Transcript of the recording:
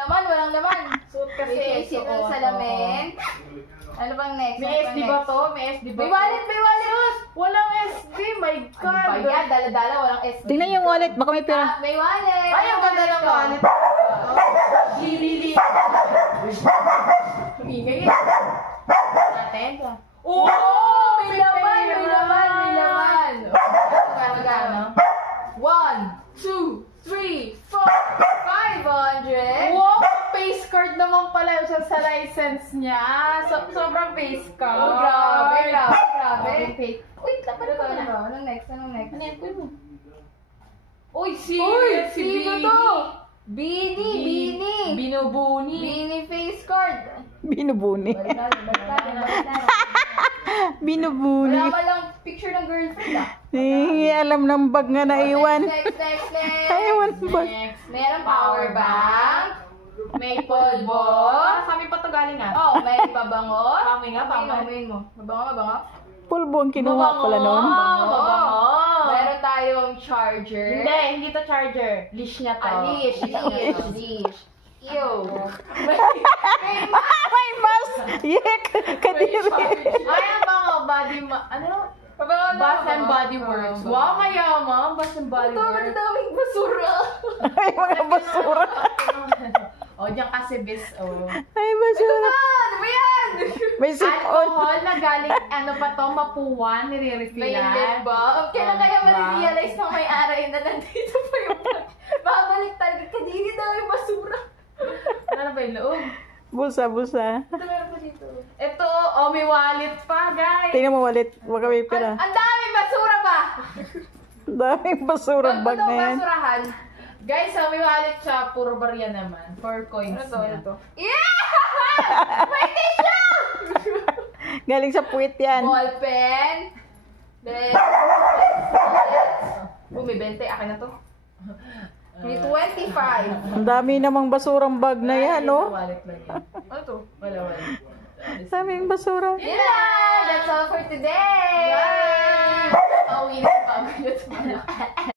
laman, walang laman. Suot kasi. Isip ng salamin. Ano bang next? May SD ba to? May SD ba? May wallet, may wallet! Walang SD, my God. Ano ba yan? Dala-dala, walang SD. Tingnan yung wallet, baka may pera. May wallet! Ay, ang ganda ng wallet. Lili. Ingay. Natin. Oh! May laman, may laman, may laman! Magkano? 1, 2, 3, 4, 500! Wow! Face card naman pala siya sa license niya. Sobrang face card. Oh, grabe, grabe. Okay. Wait, dapat ito. Anong next? Anong next? Ano yan? Uy, si sino to? Bini! Binubuni. Bini face card! Binubuni. Balikan. Binubuni. Wala ka lang picture ng girlfriend ah. Alam ng bag nga naiwan. Next. Naiwan bag. Next. Meron power bank. May polvo. Sa amin pa to galing ah. Oh, may pabango. Pamay nga, pamay. Amoyin mo. Mabango. Pulbo ang kinuha pala noon. Mabango. Meron tayong charger. Hindi to charger. Leash niya to. Leash. Ew. May mas! Yek! Kadiri! Ay, ang bango. Ano? Bath and Body Works. Wow, mayaman. Bath and Body Works. Daming basura. Ay, mga basura. O, diyan kasi bis, oh. Ay, basura. Ano ba yan? May sipon. Alcohol na galing, ano pa to, mapuwan, May nire-refillan. ba? Kailan kaya marirealize ng may-ari na nandito pa yung babalik talaga. Kadiri daw yung basura. Ano na ba yung loob? Bulsa. Ito meron pa dito. Ito, may wallet pa, guys. Tingnan mo walit. Baka may pera. Ang daming basura ba? Daming basura bag na yan. Basurahan. Guys, may wallet siya, puro barya naman. 4 coins niya. Yeah! May tissue! Galing sa puwit yan. Ball pen. Then, may 20. Akin na to. May 25. Ang dami namang basurang bag na yan, no? Wallet lang yan. Ano to? Wala. Daming basura. Yun lang! That's all for today! Bye! Pauwi na bago yun.